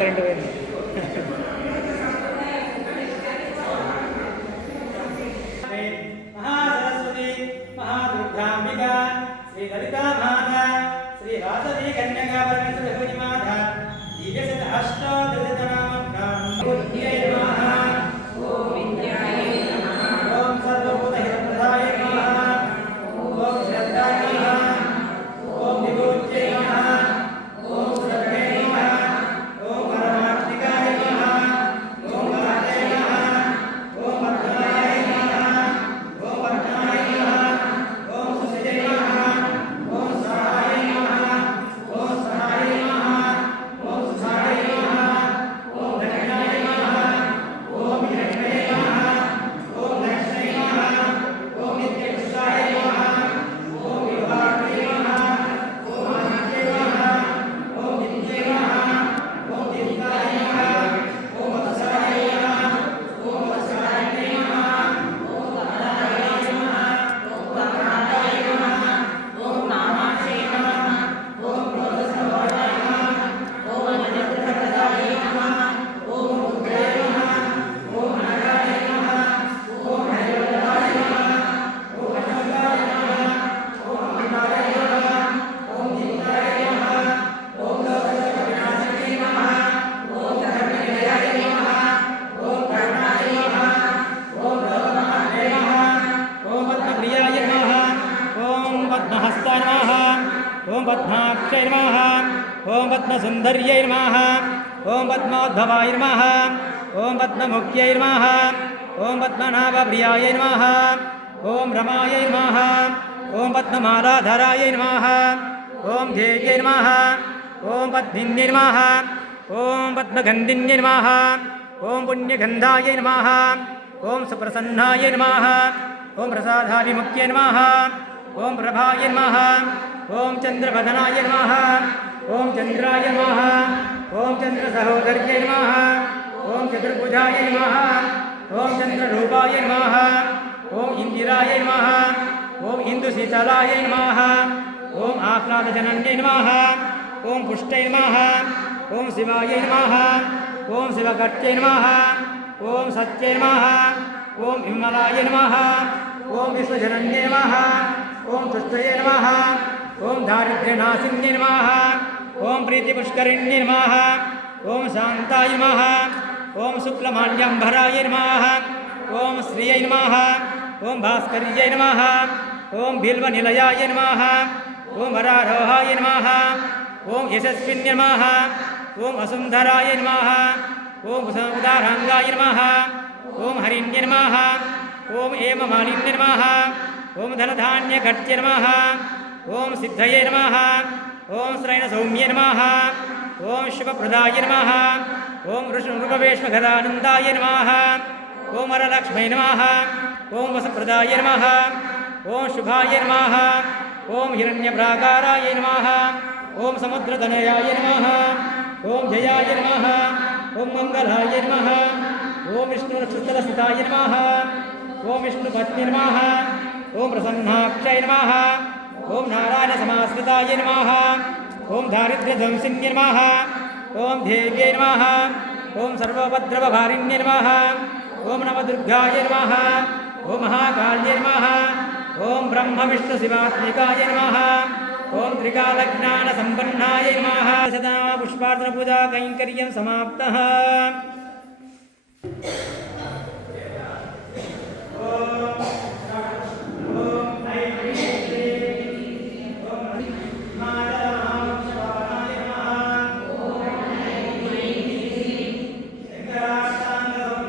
కరెంట్ పోయింది. మహాసరస్వతి మహాదుర్గాంబిక శ్రీ లలితా మాత శ్రీ వాసవి కన్యకా పరమేశ్వరి మాత దివ్యశత అష్టాదశనామం బుద్ధ్యై నమః ఓం విద్యాయ నమః ఓం సర్వభూత హితప్రదాయ నమః ఓం శ్రద్ధాయ నమః ఓం విభూత్యై నమః ఓం సర్వే నమః ఓం పరమాత్మికాయ నమః ఓం వాచై నమః ఓం పద్మాయ నమః ఓం పద్మాయ నమః ఓం సుజయ నమః ఓం సహాయ నమః ఓం సహాయ నమః ఓం సుధాయ నమః ఓం దక్షిణాయ నమః ఓం హిరణ్యయ నమః ఓం దక్షిణాయ నమః ఓం నిత్యపుష్టాయ నమః ఓం విభావయ నమః ఓం ఆదిత్యయ నమః ఓం నిత్యయ నమః ఓం దీప్తాయ నమః ఓం వత్సాయ నమః ఓం వత్సాయ నమః ఓం వరదాయ నమః ఓం వరదాయ నమః ఓం నామాయ నమః ఓం క్రోధసంభవాయ నమః ఓం అనిత్యప్రదాయ నమః ఓం రుద్రాయ నమః ఓం నారాయ నమః ఓం హరివరాయ నమః ఓం అశోకాయ నమః ఓం అమృతాయ నమః ఓం దీప్తాయ నమః ఓం లోకశోక వినాశినే నమః ఓం ధర్మనిలయాయ నమః ఓం కరుణాయ నమః ఓం లోకమహాయ నమః ఓం పద్మప్రియాయ నమః ఓం పద్మహస్తాయ నమః ఓం పద్మాక్షయ నమః ఓం పద్మసుందర్యై నమః ఓం పద్మోద్భవాయ నమః ఓం పద్మముఖ్యై నమః ఓం పద్మనాభప్రియాయ నమః ఓం రమాయ నమః ఓం పద్మమాలాధరాయ నమః ఓం ధ్యేయై నమః ఓం పద్మిన్యై నమః ఓం పద్మగంధిన్యై నమః ఓం పుణ్యగంధాయ నమః ఓం సుప్రసన్నాయ నమః ఓం ప్రసాదాభిముఖ్యై నమః ఓం ప్రభాయ నమః ఓం చంద్రవదనాయ నమః ఓం చంద్రాయ నమః ఓం చంద్రసహోదర్యై నమః ఓం చతుర్భుజాయ నమః ఓం చంద్రరూపాయ నమః ఓం ఇందిరాయ నమః ఓం ఇందుశీతలాయ నమః ఓం ఆహ్లాదజనన్యై నమః ఓం పుష్టై నమః ఓం శివాయ నమః ఓం శివకర్త్యై నమః ఓం సత్యై నమః ఓం విమలాయ నమః ఓం విశ్వజనన్యై నమః ఓం తుష్టయే నమః ఓం దారిద్ర్యనాశిన్యై నమః ఓం ప్రీతిపుష్కరిణ్యై నమః ఓం శాంతాయ నమః ఓం శుక్లమాల్యాంబరాయ నమః ఓం శ్రియై నమః ఓం భాస్కర్యై నమః ఓం బిల్వనిలయాయ నమః ఓం వరారోహాయ నమః ఓం యశస్విన్యై నమః ఓం వసుంధరాయ నమః ఓం ఉదారాంగాయ నమః ఓం హరిణ్యై నమః ఓం ఏమమాలిన్యై నమః ఓం ధనధాన్యకర్త్యై నమః ఓం సిద్ధయే నమః ఓం శ్రైణసౌమ్యై నమః ఓం శుభప్రదాయ నమః ఓం నృపవేష్మగదానందాయ నమః ఓం వరలక్ష్మై నమః ఓం వసప్రదాయ నమః ఓం శుభాయ నమః ఓం హిరణ్యప్రాకారాయ నమః ఓం సముద్రతనయాయ నమః ఓం జయాయ నమః ఓం మంగళాయ నమః ఓం విష్ణునక్షత్రస్థితాయ నమః ఓం విష్ణుపత్ని నమః ఓం ప్రసన్నాక్షాయ నమః ఓం నారాయణ సమాశ్రితాయ నమః ఓం దారిద్ర్యధ్వంసిన్యై నమః ఓం దేవ్యై నమః ఓం సర్వోపద్రవభారిణ్యై నమః ఓం నవదుర్గాయ నమః ఓం మహాకాళ్యై నమః ఓం బ్రహ్మ విష్ణు శివాత్మికాయ నమః ఓం త్రికాలజ్ఞాన సంపన్నాయ నమః సదా పుష్పార్చన పూజా కైంకర్యం సమాప్తః.